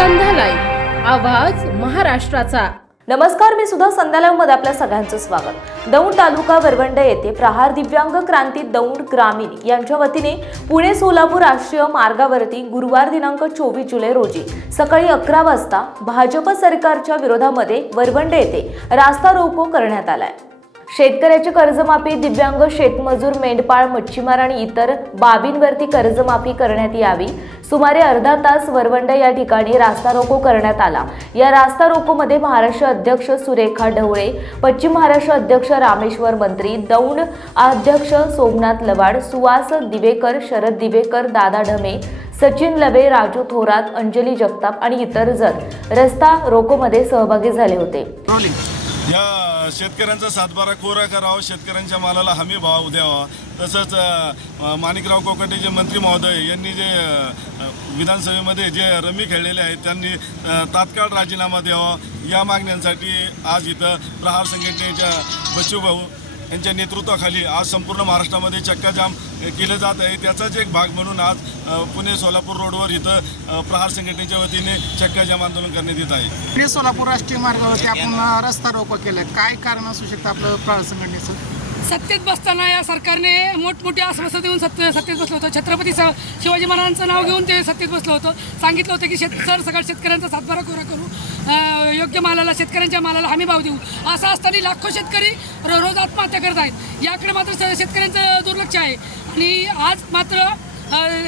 संध्या आवाज महाराष्ट्राचा. नमस्कार मी सुद्धा मध्ये आपल्या सगळ्यांचं स्वागत. दौंड तालुका वरवंड येथे प्रहार दिव्यांग क्रांती दौंड ग्रामीण यांच्या वतीने पुणे सोलापूर राष्ट्रीय मार्गावरती गुरुवार दिनांक चोवीस जुलै रोजी सकाळी अकरा वाजता भाजप सरकारच्या विरोधामध्ये वरवंड येथे रास्ता रोको करण्यात आलाय. शेतकऱ्याची कर्जमाफी दिव्यांग शेतमजूर मेंढपाळ मच्छीमार आणि इतर बाबींवरती कर्जमाफी करण्यात यावी. सुमारे अर्धा तास वरवंड या ठिकाणी रास्ता रोको करण्यात आला. या रास्ता रोकोमध्ये महाराष्ट्र अध्यक्ष सुरेखा ढवळे पश्चिम महाराष्ट्र अध्यक्ष रामेश्वर मंत्री दौंड अध्यक्ष सोमनाथ लवाड सुहास दिवेकर शरद दिवेकर दादा ढमे सचिन लवे राजू थोरात अंजली जगताप आणि इतर जण रस्ता रोकोमध्ये सहभागी झाले होते. या शेतकऱ्यांचा सातबारा कोरा करावा शेतकऱ्यांच्या मालाला हमी भाव द्यावा. तसंच माणिकराव कोकटे जे मंत्री महोदय यांनी जे विधानसभेमध्ये जे रमी खेळलेले आहेत त्यांनी तात्काळ राजीनामा द्यावा. या मागण्यांसाठी आज इथं प्रहार संघटनेच्या बच्चूभाऊ यांच्या नेतृत्वाखाली आज संपूर्ण महाराष्ट्रामध्ये चक्काजाम केलं जात आहे. त्याचाच एक भाग म्हणून आज पुणे सोलापूर रोडवर इथं प्रहार संघटनेच्या वतीने चक्काजाम आंदोलन करण्यात येत आहे. पुणे सोलापूर राष्ट्रीय मार्गावरती आपण रस्ता रोको केलाय. काय कारण असू शकतं आपलं प्रहार संघटनेचं? सत्तेत बसताना या सरकारने मोठमोठी आश्वासनं देऊन सत्य सत्तेत बसलं होतं. छत्रपती स शिवाजी महाराजांचं नाव घेऊन ते सत्तेत बसलं होतं. सांगितलं होतं की शेत सर सगळ्या शेतकऱ्यांचा सातबारा कोरा करू. योग्य मालाला शेतकऱ्यांच्या मालाला हमी भाव देऊ. असं असताना लाखो शेतकरी रो- रोज आत्महत्या करत आहेत. याकडे मात्र स- शेतकऱ्यांचं दुर्लक्ष आहे. आणि आज मात्र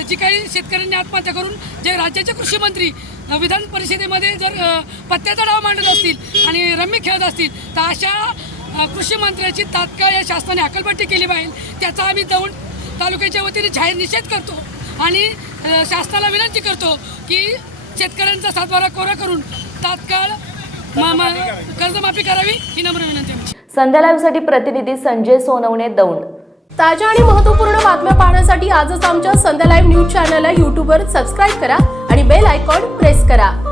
जी काही शेतकऱ्यांनी आत्महत्या करून जे राज्याचे कृषी मंत्री विधान परिषदेमध्ये जर पत्त्याचा डाव मांडत असतील आणि रम्मी खेळत असतील तर अशा कृषी मंत्र्याची तात्काळ या शासनाने हकलपट्टी केली पाहिजे. त्याचा आम्ही दौंड तालुक्याच्या वतीने जाहीर निषेध करतो आणि शासनाला विनंती करतो की शेतकऱ्यांचा सातबारा कोरा करून तात्काळ म- म- कर्जमाफी करावी ही नम्र विनंती. संध्या लाईव्हसाठी प्रतिनिधी संजय सोनवणे दौंड. ताज्या आणि महत्त्वपूर्ण बातम्या पाहण्यासाठी आजच आमच्या संध्या लाईव्ह न्यूज चॅनलला यूट्यूबवर सबस्क्राईब करा आणि बेल आयकॉन प्रेस करा.